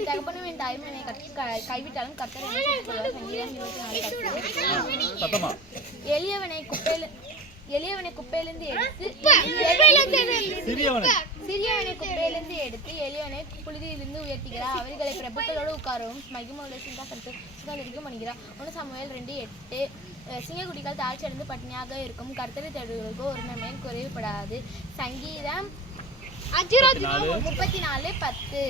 என் தகப்பனும் என் தாயும் என்னை கைவிட்டாலும் கர்த்தர் என்னை சேர்த்துக்கொள்வார். சங்கீதம் 24:10. எளியவனை குப்பையிலிருந்து எடுத்து சிறியவனை குப்பையிலிருந்து எடுத்து எளியவனை புழுதியிலிருந்து உயர்த்துகிறார். அவர்களை பிரபுக்களோடு உட்காரவும் மகிமுள்ள சிங்காசனத்திற்கு பண்ணுகிறார். 1 சாமுவேல் 2:8. சிங்கக்குட்டிகள் தாழ்ச்சியடைந்து பட்டினியாக இருக்கும். கர்த்தரை தேடுவதற்கு ஒரு நன்மையும் குறைவுபடாது. சங்கீதம் 34:10.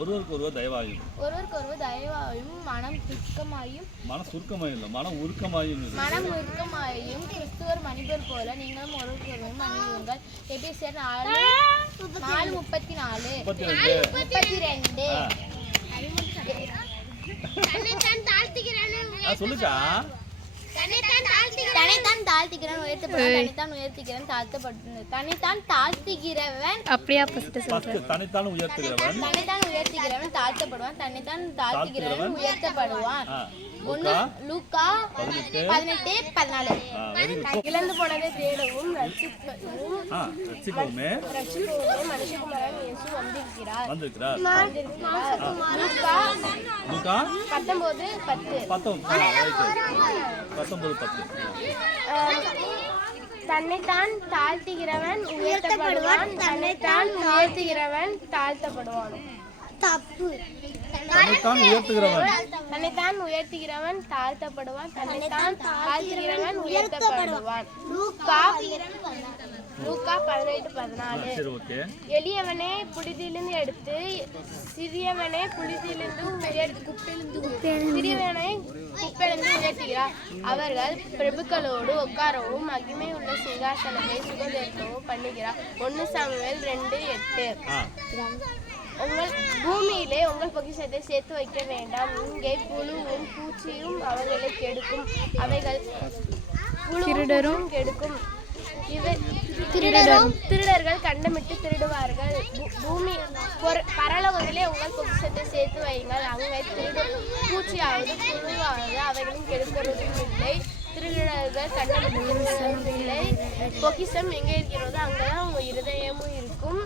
ஒருவருக்கொருவர் தயவாயும் மனம் உருக்கமாயும் கிறிஸ்துவர் மனிதர் போல நீங்களும் ஒருவருக்கொருவர் மன்னியுங்கள். எபேசியர் 4:32. சொல்லுக்கா. தன்னைத்தான் தாழ்த்துகிறவன் உயர்த்தப்படுவான். தன்னைத்தான் உயர்த்துகிறவன் தாழ்த்தப்படுவான். தன்னைத்தான் தாழ்த்துகிறவன் அப்படியே ஆப்போசிட்டா சொல்றேன். தன்னைத்தான் உயர்த்துகிறவன் தாழ்த்தப்படுவான். தன்னைத்தான் தாழ்த்துகிறவன் உயர்த்தப்படுவான். லூக்கா 18:14. இழந்து போனதை தேடவும் ரட்சிக்கவுமே மனுஷகுமாரன் இயேசு வந்திருக்கிறார். லூக்கா 19:10. தன்னைத்தான் தாழ்த்துகிறவன் உயர்த்தப்படுவான். தன்னைத்தான் உயர்த்துகிறவன் தாழ்த்தப்படுவான். தப்பு. தன்னைத்தான் உயர்த்துகிறவன் தாழ்த்தப்படுவான். தன்னைத்தான் தாழ்த்துகிறவன் உயர்த்தப்படுவான். லூக்கா 18:14. எளியவனை புழுதியிலிருந்து எடுத்து சிறியவனை குப்பையிலிருந்து உயர்த்துகிறார். அவர்கள் பிரபுக்களோடு உட்காரவும் மகிமை உள்ள சிங்காசனத்தை சுகந்தரிக்கவும் பண்ணுகிறார். 1 சாமுவேல் 2:8. உங்கள் பூமியிலே உங்கள் பொக்கிஷத்தை சேர்த்து வைக்க வேண்டாம். இங்கே புழுவும் பூச்சியும் அவர்களை கெடுக்கும். அவைகள் திருடரும் கெடுக்கும். திருடர்கள் கண்டமிட்டு திருடுவார்கள். பூமி பரலோகத்திலே உங்கள் பொக்கிஷத்தை சேர்த்து வையுங்கள். அங்கே பூச்சியாவது புழுவாவது அவைகளும் கெடுக்கிறதும் இல்லை. திருடர்கள் கண்டமிட்டு இல்லை. பொக்கிஷம் எங்கே இருக்கிறதோ அங்கதான் உங்க இருதயமும் இருக்கும்.